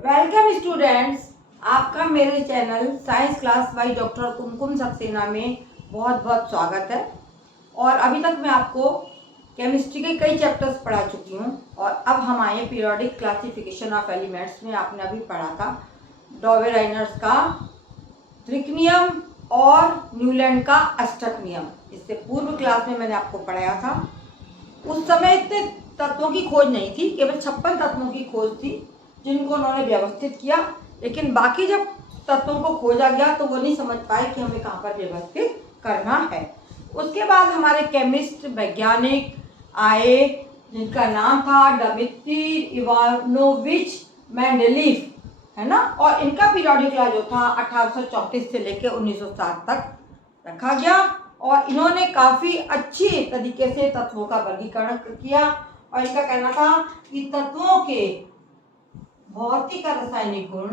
Welcome students, आपका मेरे channel science class by doctor Kumkum Saxena में बहुत बहुत स्वागत है। और अभी तक मैं आपको केमिस्ट्री के कई चैप्टर्स पढ़ा चुकी हूँ और अब हम आए पीरियोडिक क्लासिफिकेशन ऑफ एलिमेंट्स में। आपने अभी पढ़ा था डॉवेराइनर्स का त्रिक नियम और न्यूलैंड का अष्टक नियम। इससे पूर्व क्लास में मैंने आपको पढ़ाया था। उस समय इतने तत्वों की खोज नहीं थी, केवल 56 तत्वों की खोज थी जिनको उन्होंने व्यवस्थित किया। लेकिन बाकी जब तत्वों को खोजा गया तो वो नहीं समझ पाए कि हमें कहाँ पर व्यवस्थित करना है। उसके बाद हमारे केमिस्ट वैज्ञानिक आए जिनका नाम था डमित्री इवानोविच मेंडेलीव, है ना। और इनका पीरियोडिक लॉ जो था 1834 से लेकर 1907 तक रखा गया और इन्होंने काफ़ी अच्छी तरीके से तत्वों का वर्गीकरण किया। और इनका कहना था कि तत्वों के भौतिक और रासायनिक गुण,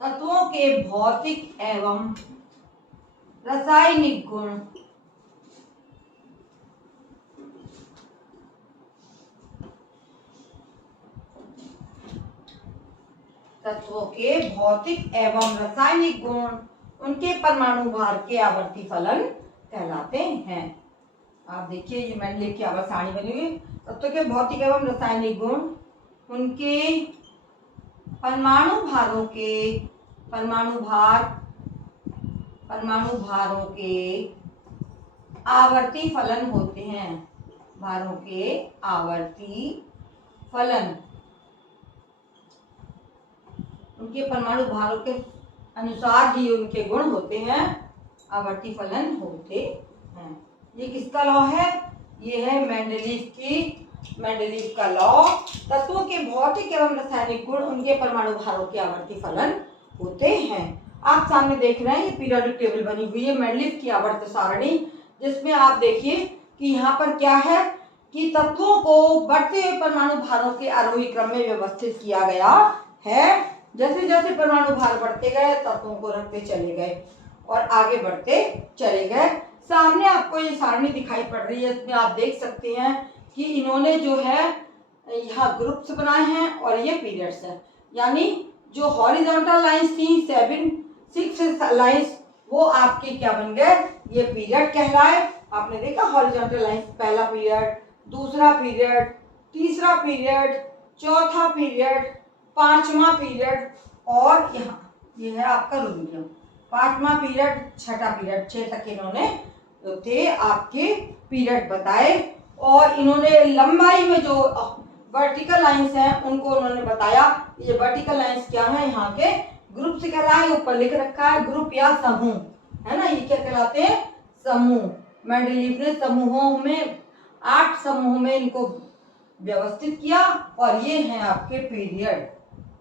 तत्वों के भौतिक एवं रासायनिक गुण तत्वों के भौतिक एवं रासायनिक गुण उनके परमाणु भार के आवर्ती फलन कहलाते हैं। आप देखिए ये मैंने लिखी आवर्त सारणी बनी हुई। तत्वों के भौतिक एवं रासायनिक गुण उनके परमाणु भारों के आवर्ती फलन होते हैं। भारों के आवर्ती फलन उनके परमाणु भारों के अनुसार ही उनके गुण होते हैं, आवर्ती फलन होते हैं। ये किसका लॉ है? ये है मेंडेलीव का लॉ। तत्वों के भौतिक एवं रासायनिक गुण उनके परमाणु भारों के आवर्ती फलन होते हैं। आप सामने देख रहे हैं ये पीरियोडिक टेबल बनी हुई है मेंडेलीव की आवर्त सारणी, जिसमें आप देखिए कि यहाँ पर क्या है कि तत्वों को बढ़ते हुए परमाणु भारों के आरोही क्रम में व्यवस्थित किया गया है। जैसे जैसे परमाणु भार बढ़ते गए तत्वों को रखते चले गए और आगे बढ़ते चले गए। सामने आपको ये सारणी दिखाई पड़ रही है, इसमें आप देख सकते हैं कि इन्होंने जो है यहाँ ग्रुप्स बनाए हैं और ये पीरियड्स हैं। यानी जो हॉरिजॉन्टल लाइंस थी 6 लाइंस वो आपके क्या बन गए? ये पीरियड कहलाए। आपने देखा हॉरिजॉन्टल लाइंस, पहला पीरियड, दूसरा पीरियड, तीसरा पीरियड, चौथा पीरियड, पांचवा पीरियड और यहाँ ये है आपका रुबिडियम, पांचवा पीरियड, छठा पीरियड, 6 तक इन्होंने थे आपके पीरियड बताए। और इन्होंने लंबाई में जो वर्टिकल लाइंस हैं उनको उन्होंने बताया। ये वर्टिकल लाइंस क्या है? यहाँ के ग्रुप से कहलाए, ऊपर लिख रखा है ग्रुप या समूह, है ना। ये क्या कहलाते हैं? समूह। मेंडेलीव ने समूहों में 8 समूहों में इनको व्यवस्थित किया और ये हैं आपके पीरियड,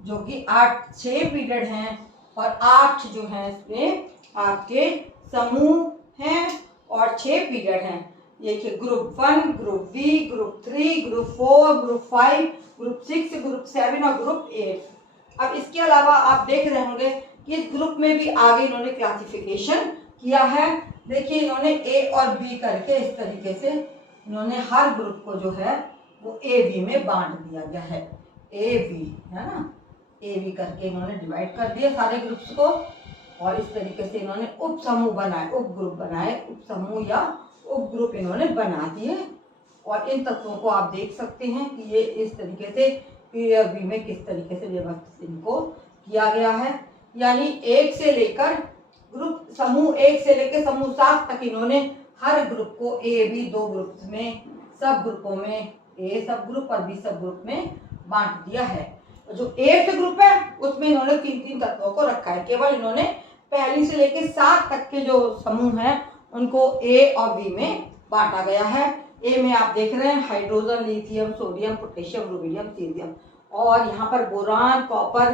जो कि 6 पीरियड हैं और 8 जो हैं इसमें आपके समूह हैं और 6 पीरियड हैं। ये कि group 1, group B, group 3, group 4, group 5, group 6, group 7 और ग्रुप 8। अब इसके अलावा आप देख रहे होंगे कि इस ग्रुप में भी आगे इन्होंने क्लासिफिकेशन किया है। देखिए इन्होंने ए और बी करके इस तरीके से इन्होंने हर ग्रुप को जो है वो ए बी में बांट दिया गया है। ए बी, है ना, ए बी करके इन्होंने डिवाइड कर दिया सारे ग्रुप्स को और इस तरीके से इन्होंने उप समूह बनाए, उप ग्रुप बनाए, उप समूह या उप ग्रुप इन्होंने बना दिए। और इन तत्वों को आप देख सकते हैं कि ये इस तरीके से पीरियड बी में किस तरीके से व्यवस्थित इनको किया गया है। यानी 1 से लेकर ग्रुप समूह 1 से लेकर समूह 7 तक इन्होंने हर ग्रुप को ए बी 2 ग्रुप्स में, सब ग्रुपों में ए सब ग्रुप और बी सब ग्रुप में बांट दिया है। जो 8th ग्रुप है उसमें इन्होंने 3 तत्वों को रखा है। केवल इन्होंने पहली से लेकर 7 तक के जो समूह हैं उनको ए और बी में बांटा गया है। ए में आप देख रहे हैं hydrogen, lithium, sodium, potassium, rubidium, cerium और यहाँ पर बोरान, कॉपर,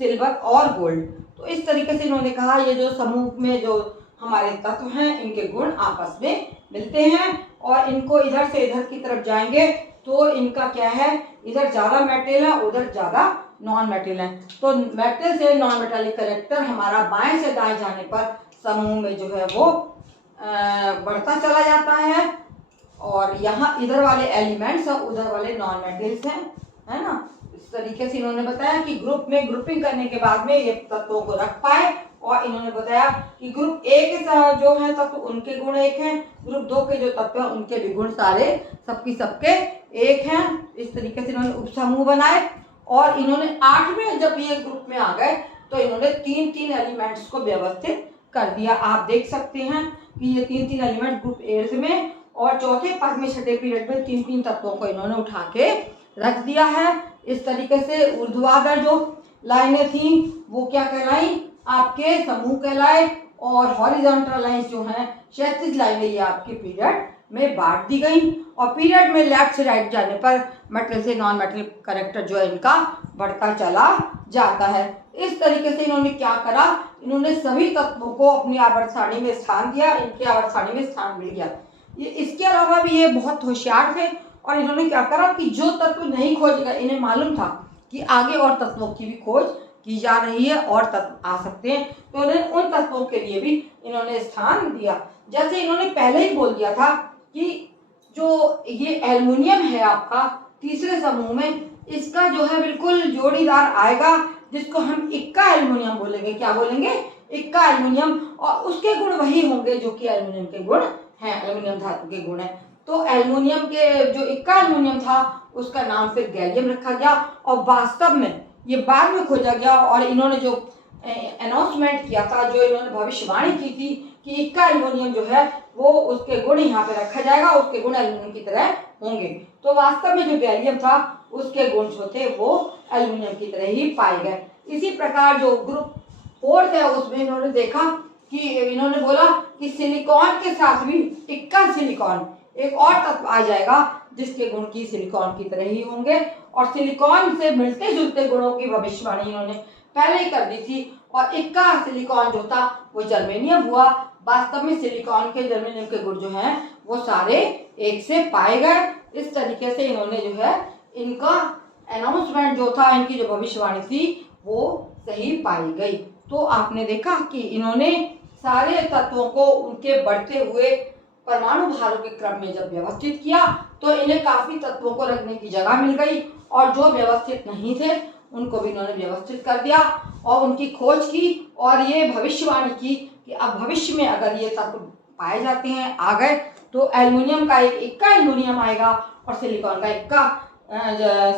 सिल्वर और गोल्ड। तो इस तरीके से इन्होंने कहा ये जो समूह में जो हमारे तत्व हैं इनके गुण आपस में मिलते हैं और इनको इधर से इधर की तरफ जाएंगे तो इनका क्या है, इधर ज़्यादा मेटल है उधर ज़्यादा नॉन मेटल है। तो मेटल से नॉन मेटालिक कैरेक्टर हमारा बाएं से दाएं जाने पर समूह में जो है वो बढ़ता चला जाता है और यहाँ इधर वाले एलिमेंट्स और उधर वाले नॉन मेटल्स हैं, है ना। इस तरीके से इन्होंने बताया कि ग्रुप में ग्रुपिंग करने के बाद में ये तत्वों को रख पाए। और इन्होंने बताया कि ग्रुप ए के जो है तत्व उनके गुण एक हैं, ग्रुप 2 के जो तत्व हैं उनके भी गुण सारे सबके एक हैं। इस तरीके से इन्होंने उपसमूह बनाए और इन्होंने 8वें जब ये ग्रुप में आ गए तो इन्होंने 3-3 एलिमेंट्स को व्यवस्थित कर दिया। आप देख सकते हैं कि ये 3-3 एलिमेंट ग्रुप ए में और चौथे, पांचवें, छठे पीरियड में 3-3 तत्वों को इन्होंने उठा के रख दिया है। इस तरीके से ऊर्ध्वाधर जो लाइनें थी वो क्या कहलाई, आपके समूह कहलाए और हॉरिजॉन्टल लाइंस जो हैं, क्षैतिज लाइनें, ये आपके पीरियड में बांट दी गई। और पीरियड में लेफ्ट से राइट जाने पर मेटल से नॉन मेटल कैरेक्टर जो है इनका बढ़ता चला जाता है। इस तरीके से इन्होंने क्या करा, इन्होंने सभी तत्वों को अपनी आवर्त सारणी में स्थान दिया, इनकी आवर्त सारणी में स्थान मिल गया। ये इसके अलावा भी ये बहुत होशियार थे और इन्होंने क्या करा कि जो तत्व नहीं खोजेगा, इन्हें मालूम था कि आगे और तत्वों की भी खोज की जा रही है और तत्व आ सकते हैं, तो उन्हें उन तत्वों के लिए भी इन्होंने स्थान दिया। जैसे इन्होंने पहले ही बोल दिया था कि जो ये एल्युमिनियम है आपका तीसरे समूह में, इसका जो है बिल्कुल जोड़ीदार आएगा जिसको हम इक्का एल्युमिनियम बोलेंगे। क्या बोलेंगे? इक्का एल्युमिनियम। और उसके गुण वही होंगे जो कि एल्युमिनियम के गुण हैं, एल्युमिनियम धातु के गुण हैं। तो एल्युमिनियम के जो इक्का एल्युमिनियम था उसका नाम फिर गैलियम रखा गया और वास्तव में ये बाद में खोजा गया। और इन्होंने जो अनाउंसमेंट किया था, जो इन्होंने भविष्यवाणी की थी कि इक्का एल्युमिनियम जो है वो उसके गुण यहाँ पे रखा जाएगा, उसके गुण एल्युमिनियम की तरह होंगे। तो वास्तव में जो गैलियम था उसके गुण जो थे वो एल्युमिनियम की तरह ही पाए गए। इसी प्रकार जो ग्रुप 4 है उसमें इन्होंने देखा कि इन्होंने बोला कि सिलिकॉन के साथ भी इक्का सिलिकॉन एक और तत्व आ जाएगा जिसके गुण की सिलिकॉन की तरह ही होंगे। और सिलिकॉन से मिलते जुलते गुणों की भविष्यवाणी इन्होंने पहले ही कर दी थी। और इक्का सिलिकॉन जो था वो जर्मेनियम हुआ। वास्तव में सिलिकॉन के जर्मेनियम के गुण जो हैं वो सारे एक से पाए गए। इस तरीके से इन्होंने जो है इनका अनाउंसमेंट जो था, इनकी जो भविष्यवाणी थी वो सही पाई गई। तो आपने देखा कि इन्होंने सारे तत्वों को उनके बढ़ते हुए परमाणु भारों के क्रम में जब व्यवस्थित किया तो इन्हें काफी तत्वों को रखने की जगह मिल गई और जो व्यवस्थित नहीं थे उनको भी इन्होंने व्यवस्थित कर दिया और उनकी खोज की और ये भविष्यवाणी की कि अब भविष्य में अगर ये तत्व पाए जाते हैं, आ गए, तो एल्युमिनियम का एक इक्का एल्युमिनियम आएगा और सिलिकॉन का इक्का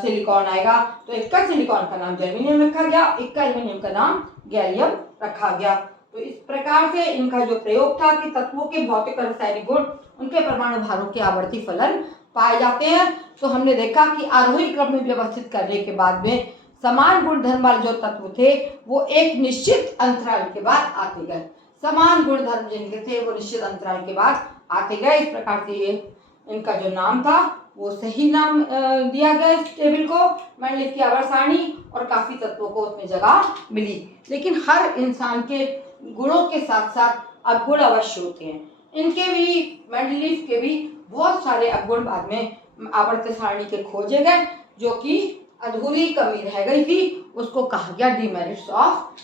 सिलिकॉन आएगा। तो इक्का सिलिकॉन का नाम जर्मेनियम रखा गया, इक्का एल्युमिनियम का नाम गैलियम रखा गया। तो इस प्रकार से इनका जो प्रयोग था कि तत्वों के भौतिक और रासायनिक गुण उनके परमाणु भारों के आवर्ती फलन पाए जाते हैं। तो हमने देखा कि आरोही क्रम में व्यवस्थित करने के बाद में समान गुण धर्म वाले जो तत्व थे वो एक निश्चित अंतराल के बाद आते गए। समान गुण धर्म जिनके थे वो निश्चित अंतराल के बाद आते गए। इस प्रकार से ये इनका जो नाम था वो सही नाम दिया गया इस टेबल को, मेंडलीव की आवर्त सारणी, और काफी तत्वों को उसमें जगह मिली। लेकिन हर इंसान के गुणों के साथ साथ अवगुण अवश्य होते हैं। इनके भी, मेंडलीव के भी बहुत सारे अवगुण बाद में आवर्त सारणी के खोजे गए जो कि अधूरी कमी रह गई थी, उसको कहा गया डिमेरिट्स ऑफ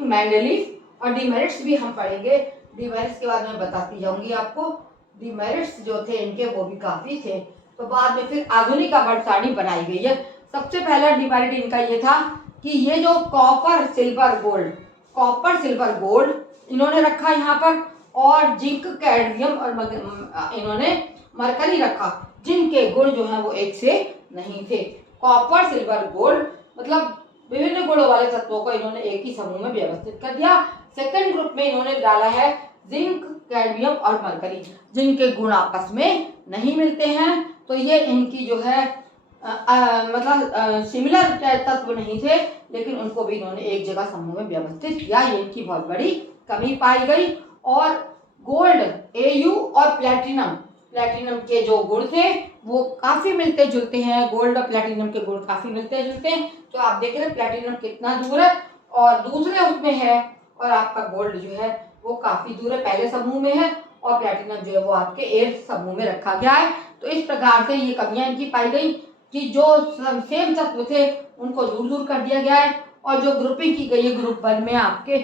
मेंडलीव। और डिमेरिट्स भी हम पढ़ेंगे, डिमेरिट्स के बाद मैं बताती जाऊंगी आपको। डिमेरिट्स जो थे इनके वो भी काफी थे। तो बाद में फिर आधुनिक आवर्त सारणी बनाई गई है। सबसे पहला डिमेरिट इनका ये था कि ये जो कॉपर सिल्वर गोल्ड इन्होंने रखा यहाँ पर, और जिंक कैडमियम और इन्होंने मरकरी रखा, जिनके गुण जो है वो एक से नहीं थे। कॉपर सिल्वर गोल्ड मतलब विभिन्न गुणों वाले तत्वों को इन्होंने एक ही समूह में व्यवस्थित कर दिया। सेकंड ग्रुप में इन्होंने डाला है जिंक कैडमियम और मरकरी, जिनके गुण आपस में नहीं मिलते हैं। तो ये इनकी जो है मतलब सिमिलर तत्व नहीं थे, लेकिन उनको भी इन्होंने एक जगह समूह में व्यवस्थित किया। ये इनकी बहुत बड़ी कमी पाई गई। और गोल्ड Au और प्लैटिनम के जो गुण थे वो काफी मिलते जुलते हैं। गोल्ड और प्लैटिनम के गुण काफी मिलते जुलते हैं। तो आप देख रहे हैं प्लैटिनम कितना दूर है और दूसरे उसमें है, और आपका गोल्ड जो है वो काफी दूर है, पहले समूह में है, और प्लैटिनम जो है वो आपके 8th समूह में रखा गया है। तो इस प्रकार से ये कमियां इनकी पाई गई कि जो सेम तत्व थे उनको दूर दूर कर दिया गया है। और जो ग्रुपिंग की गई है ग्रुप 1 में आपके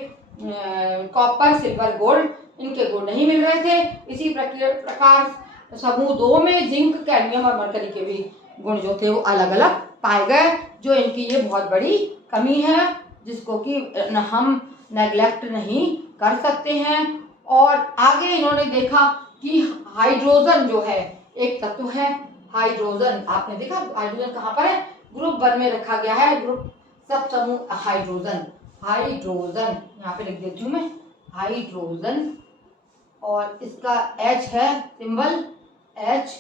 कॉपर सिल्वर गोल्ड, इनके गुण नहीं मिल रहे थे। इसी प्रकार समूह 2 में जिंक कैडमियम और मरकरी के भी गुण जो थे वो अलग अलग पाए गए, जो इनकी ये बहुत बड़ी कमी है जिसको कि हम नेग्लेक्ट नहीं कर सकते हैं। और आगे इन्होंने देखा कि हाइड्रोजन जो है एक तत्व है, हाइड्रोजन आपने देखा हाइड्रोजन कहाँ पर है, ग्रुप 1 में रखा गया है, ग्रुप सब समूह हाइड्रोजन। हाइड्रोजन यहाँ पे लिख देती हूँ मैं, हाइड्रोजन, और इसका H है सिंबल H,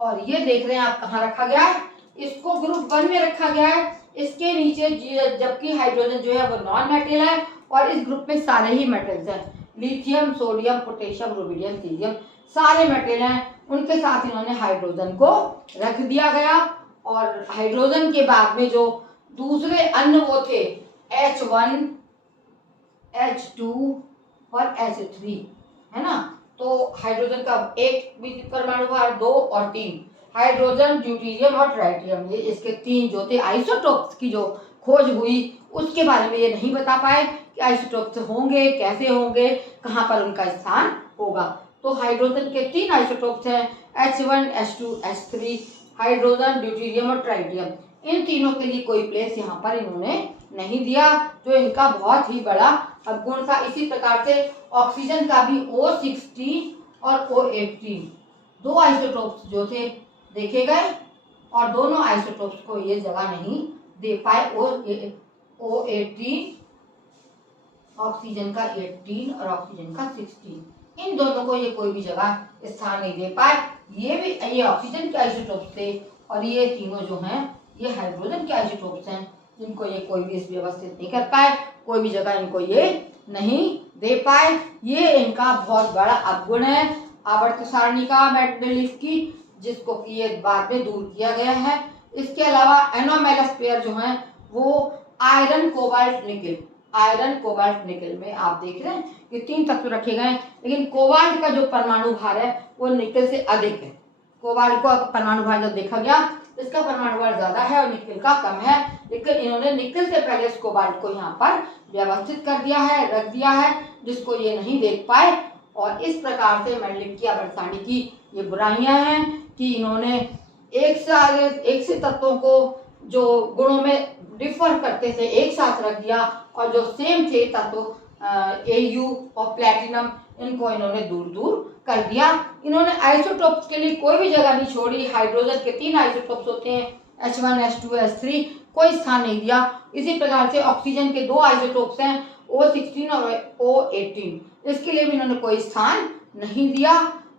और ये देख रहे हैं आप कहाँ रखा गया है, इसको ग्रुप 1 में रखा गया है, इसके नीचे जबकि हाइड्रोजन जो है वो नॉन मेटल है और इस ग्रुप में सारे ही मेटल्स हैं, lithium, sodium, potassium, rubidium, caesium, सारे मेटल हैं, उनके साथ इन्होंने हाइड्रोजन को रख दिया गया। और हाइड्रोजन के बाद में जो दूसरे अन्य वो थे H1, H2 और H3, है ना। तो हाइड्रोजन का एक भी परमाणु भार 2 और 3, हाइड्रोजन, ड्यूटेरियम और ट्राइटियम, ये इसके 3 जो थे आइसोटोप्स की जो खोज हुई उसके बारे में ये नहीं बता पाए कि आइसोटोप्स होंगे, कैसे होंगे, कहाँ पर उनका स्थान होगा। तो हाइड्रोजन के 3 आइसोटोप्स हैं, H1, H2, H3, hydrogen, deuterium और ट्राइटियम। इन तीनों के लिए कोई प्लेस यहाँ पर इन्होंने नहीं दिया, जो इनका बहुत ही बड़ा अवगुण था। इसी प्रकार से ऑक्सीजन का भी O16 और O18 2 आइसोटोप्स जो थे देखे गए और दोनों आइसोटोप्स को ये जगह नहीं दे पाए। O18 ऑक्सीजन का 18 और ऑक्सीजन का 16, इन दोनों को ये कोई भी जगह स्थान नहीं दे पाए। ये ऑक्सीजन के आइसोटोप्स थे और ये तीनों जो हैं ये हाइड्रोजन के आइसोटोप्स हैं, जिनको ये कोई भी व्यवस्थित नहीं कर पाए, कोई भी जगह इनको ये नहीं दे पाए। ये इनका बहुत बड़ा अवगुण है आवर्त सारणी का मेंडलीफ की, जिसको कि ये बाद में दूर किया गया है। इसके अलावा एनोमेलस पेयर जो हैं वो iron, cobalt, nickel, iron, cobalt, nickel में आप देख रहे हैं कि 3 तत्व रखे गए हैं, लेकिन कोबाल्ट का जो परमाणु भार है वो निकेल से अधिक है। कोबाल्ट का परमाणु भार जब देखा गया इसका परमाणु भार ज्यादा है और निकेल का कम है, लेकिन इन्होंने निकेल से पहले इस कोबाल्ट को यहाँ पर व्यवस्थित कर दिया है, रख दिया है, जिसको ये नहीं देख पाए। और इस प्रकार से मेंडलीफ की आवर्त सारणी की ये बुराइयां हैं कि इन्होंने एक से तत्वों को जो गुणों में डिफर करते थे एक साथ रख दिया और जो सेम थे तत्व Au और प्लैटिनम, इनको इन्होंने दूर दूर कर दिया। इन्होंने आइसोटोप्स के लिए कोई भी जगह नहीं छोड़ी। हाइड्रोजन के 3 आइसोटोप्स होते हैं, H1, H2, H3, कोई स्थान नहीं दिया। इसी प्रकार से ऑक्सीजन के 2 आइसोटोप्स हैं, O16 और O18, इसके लिए भी इन्होंने कोई स्थान नहीं दिया।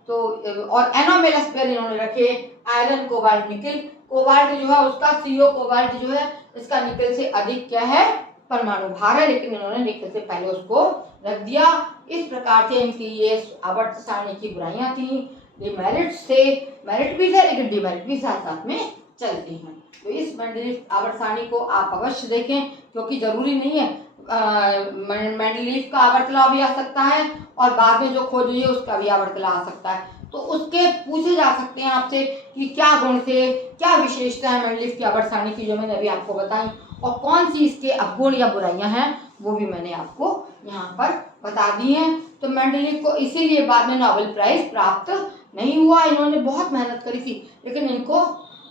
तो और एनोमेलस पेयर इन्होंने रखे आयरन, कोबाल्ट, निकेल। कोबाल्ट जो है उसका CO कोबाल्ट जो है इसका निकेल से अधिक क्या है, परमाणु भार है, लेकिन इन्होंने निकेल से पहले उसको रख दिया। इस प्रकार से इनकी ये आवर्त सारणी की बुराइयां थी, डिमेरिट्स थे, मेरिट भी थे लेकिन डिमेरिट भी साथ साथ में चलती हैं। तो इस मेंडलीफ आवर्त सारणी को आप अवश्य देखें, क्योंकि जरूरी नहीं है मेंडलीफ का आवर्तला भी आ सकता है और बाद में जो खोज हुई है उसका भी आवर्तला आ सकता है। तो उसके पूछे जा सकते हैं आपसे कि क्या गुण थे, क्या विशेषता है मेंडलीफ की आवर्त सारणी की, जो मैंने अभी आपको बताई, और कौन सी इसके अवगुण या बुराइयां हैं वो भी मैंने आपको यहाँ पर बता दी हैं। तो मेंडलीफ को इसीलिए बाद में नोबेल प्राइज प्राप्त नहीं हुआ। इन्होंने बहुत मेहनत करी थी लेकिन इनको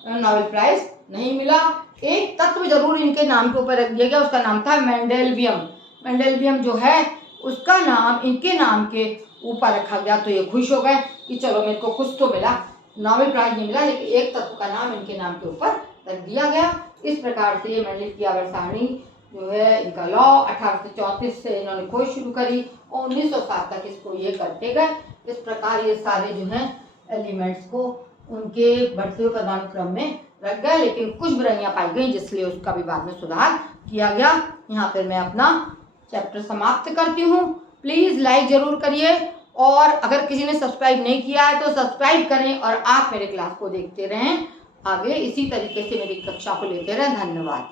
नोबेल प्राइज नहीं मिला। एक तत्व जरूर इनके नाम के ऊपर रख दिया गया, उसका नाम था मेंडेलवियम। मेंडेलवियम जो है उसका नाम इनके नाम के ऊपर रखा गया, तो ये खुश हो गए कि चलो मेरे को कुछ तो मिला, नोबेल प्राइज नहीं मिला लेकिन एक तत्व का नाम इनके नाम के ऊपर रख दिया गया। इस प्रकार से मेंडलीफ की आवर्त सारणी जो है इनका लॉ 1834 से इन्होंने खोज शुरू करी और 1907 तक इसको ये करते गए। इस प्रकार ये सारे जो हैं एलिमेंट्स को उनके बढ़ते हुए परमाणु क्रम में रख गए, लेकिन कुछ बुराइयां पाई गई जिसलिए उसका भी बाद में सुधार किया गया। यहाँ पर मैं अपना चैप्टर समाप्त करती हूँ। प्लीज़ लाइक जरूर करिए और अगर किसी ने सब्सक्राइब नहीं किया है तो सब्सक्राइब करें और आप मेरे क्लास को देखते रहें। आगे इसी तरीके से मेरी कक्षा को लेते रहें। धन्यवाद।